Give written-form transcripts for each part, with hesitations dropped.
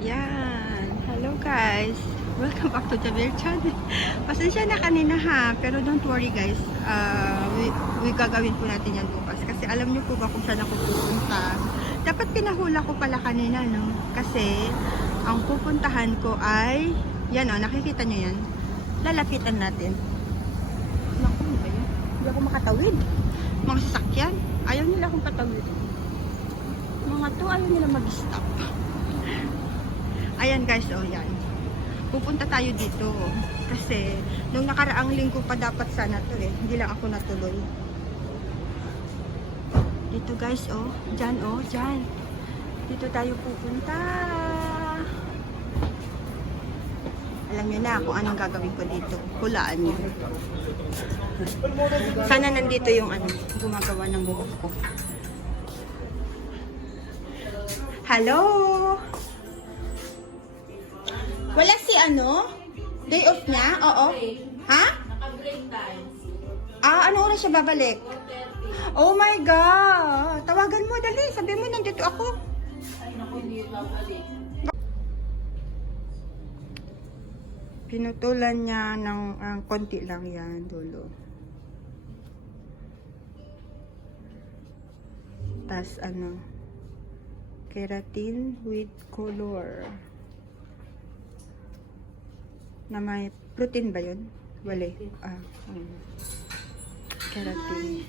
Yan. Hello guys. Welcome back to the Bear Channel. Pasensya na kanina ha. Pero don't worry guys. We gagawin po natin yan bukas. Kasi alam niyo po ba kung saan ako pupunta. Dapat pinahula ko pala kanina no. Kasi ang pupuntahan ko ay yan o. Nakikita niyo yan. Lalapitan natin. Naku, ano ba yun? Hindi ako makatawid. Mga sasakyan. Ayaw nila akong patawid. Mga to ayaw nila mag-stop. Ayan guys, oh yan. Pupunta tayo dito. Kasi, nung nakaraang linggo pa dapat sana to eh. Hindi lang ako natuloy. Dito guys, oh. Dyan, oh. Dyan. Dito tayo pupunta. Alam nyo na kung anong gagawin ko dito. Hulaan nyo. Sana nandito yung ano, gumagawa ng buhok ko. Hello! Wala si ano? Day off niya? Oo. Ha? Naka-break time. Ano oras siya babalik? 4:30. Oh my God! Tawagan mo, dali. Sabi mo, nandito ako. Ay, naku, hindi babalik. Pinutulan niya ng konti lang yan, dulo. Tas ano, keratin with color. Na may protein ba yun? Wala. Keratin.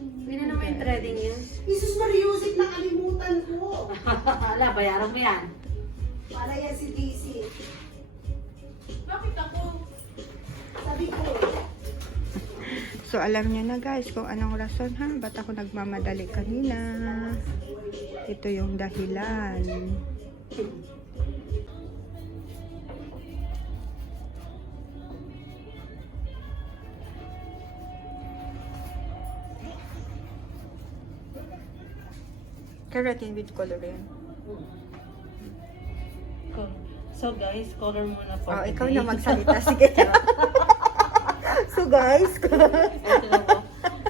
Hindi na naman yung threading yun. Jesus Mariusip, nakalimutan ko. Ala, bayaran mo yan. Para yan si DC. Bakit ako? Sabi ko, So alam niyo na guys kung anong rason ha. Ba't ako nagmamadali kanina. Ito yung dahilan. Keratin with coloring. So guys, color muna po. Oh, ikaw na magsalita. Sige. So guys.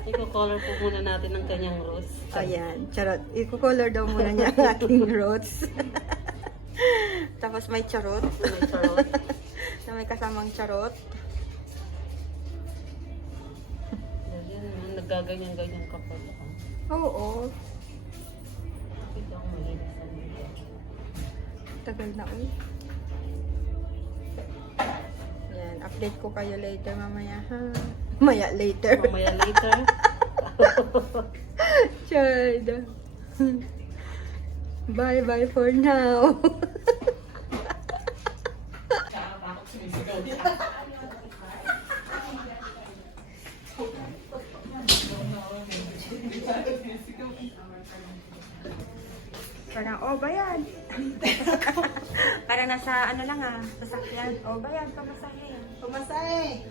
Iko-color po muna natin ang kanyang rose. Ayan. Charot. I-color daw muna niya ang ating rose. Tapos may charot. May charot. Na may kasamang charot. Yan, nagaganyan-ganyan ka pa. Oo. Ito ang malinis ang mga. Tagal na uy. Yan. Update ko kayo later mamaya ha. Maya later. Mamaya later. Chard. Bye bye for now. Parang, oh bayan. Parang nasa ano lang sasakyan. Oh bayan, pamasahe. pumasay.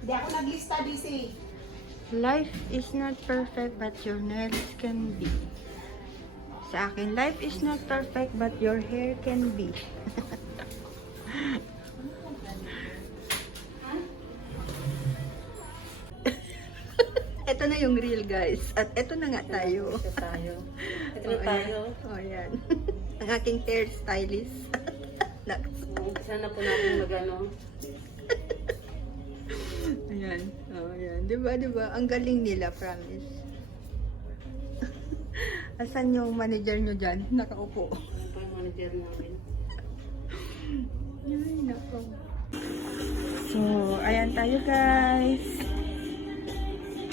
Hindi ako naglista, DC. Life is not perfect but your nails can be. Sa akin, life is not perfect but your hair can be. Ito na yung real guys. At ito na nga tayo. Ito tayo. Ito na tayo. Oh, yan. Ang aking hairstylist. Umpisa na po natin mag-ano. Ayan. Oh, ayan. Diba? Ang galing nila, promise. Asan yung manager nyo dyan? Nakaupo. Ito yung manager namin. Ay, nako. So, ayan tayo guys.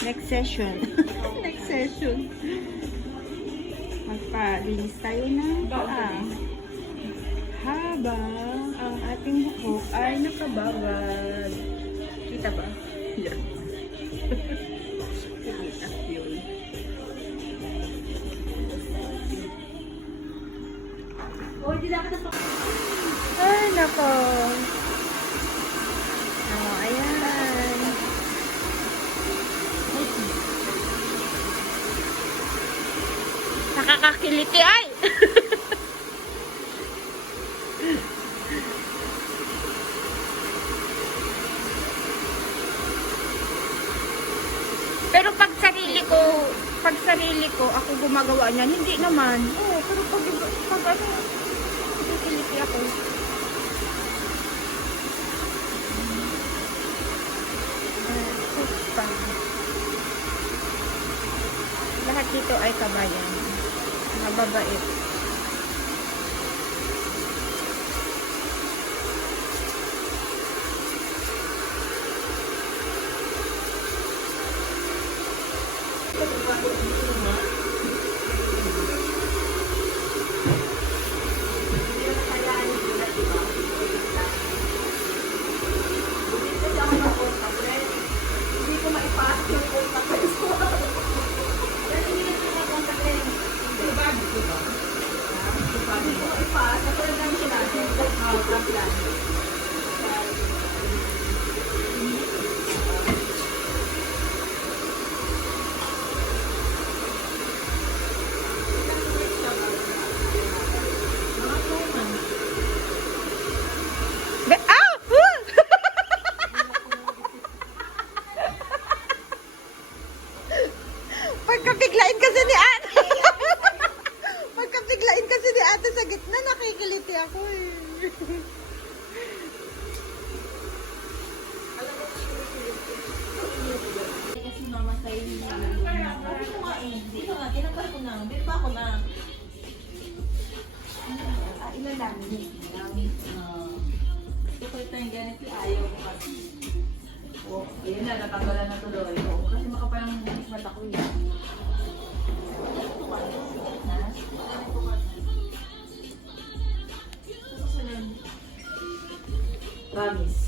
Next session. Next session. Magpalinis tayo ng paa. Habang ang ating buhok ay nakabawal. Kita ba? Yan. Kita yun. Oh, hindi na kita pa. Ay, nako. Oh, ayan. Nakakakiliti ay! Pero pag sarili pag sarili ko, ako gumagawa niyan, hindi naman. Oo, pero pag ano, nakikiliti ako. Lahat dito ay kabayan. Mababait. Hindi ko maipaas yung contact lens ko. Kasi hindi na siya contact lens. Diba? Diba? Hindi ko maipaas. Katulad lang siya natin. Contact lens. Ah! Pagkabiglain kasi ni ate. Pagkabiglain kasi ni ate sa gitna, nakikiliti ako eh. Kasi mama sa'yo yung Sabi ko nga eh. Hindi ko nga. Tinanggal ko na. Hindi pa ako na. Ilan lang. gusto ko ito yung ganito, ayaw ko kasi. Oh, yun na, natanggalan na tuloy. Oh, kasi makapalang mata ko yan. Promise.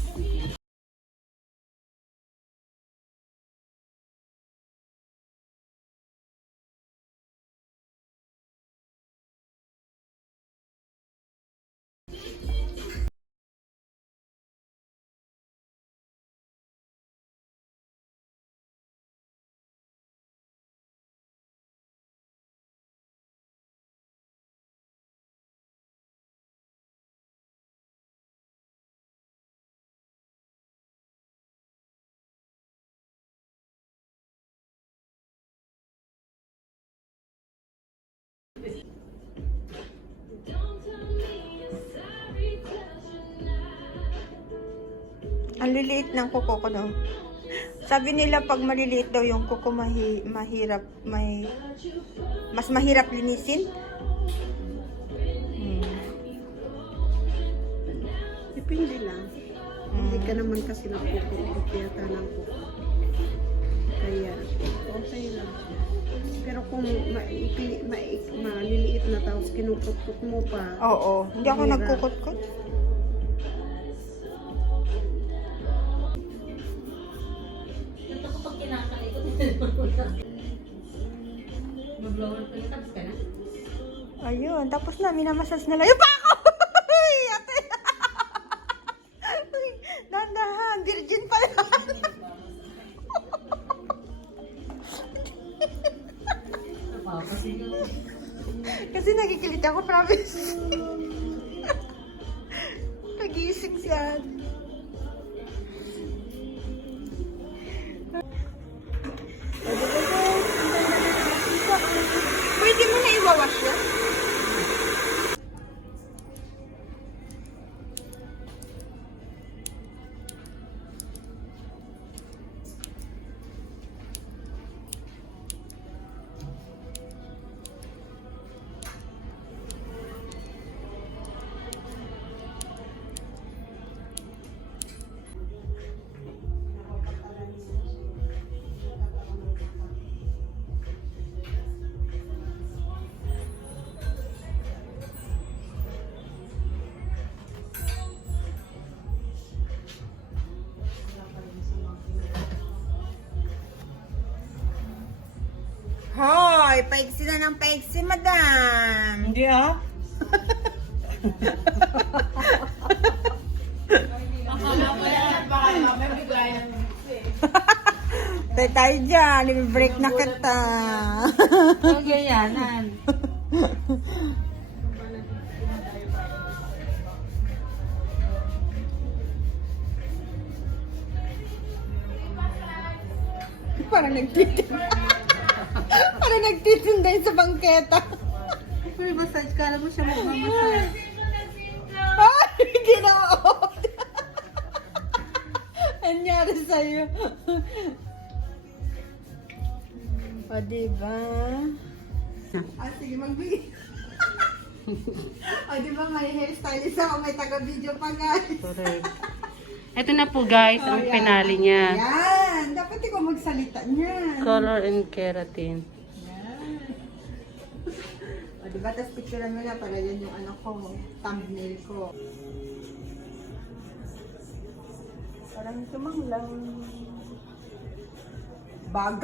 Ang liliit ng kuko ko, no? Sabi nila pag maliliit daw yung kuko, mahirap, mas mahirap linisin. Depende lang. Hindi ka naman kasi nagkukukot yata ng kuko. Kaya, okay lang. Pero kung maliliit na tapos kinukot mo pa. Oo, hindi ako Mahirap. nagkukot-kot. Ito ko pag kinakain ko, mag-blower ka na, tapos ka na? Ayun, tapos na, minamasas na lang. Yung pa ako! Uy, ate! Uy, dahan-dahan, virgin pa yan. Napapasigaw. Kasi nagikilit ako, promise. Nagising siya. Pwede mo na iwawash yan? Hoy, paiksi na ng paiksi, madam. Hindi ah. Tayo tayo dyan, i-break na kita. Ang gayanan. Parang nagtitin. pala nagtitinda yun sa bangketa. Free massage, kala mo siya magmamassage. Ay, ginaot. Anyari sa'yo. O, diba? Sige, magbigay. O, diba may hairstylist ako, may taga-video pa, guys. Correct. Ito na po guys, ang finale niya. Yan! Dapat ikaw magsalita niyan. Color and keratin. Yan. O, diba? Tapos picturean mo na para yan yung ano ko, thumbnail ko. Parang tumang lang. Baga.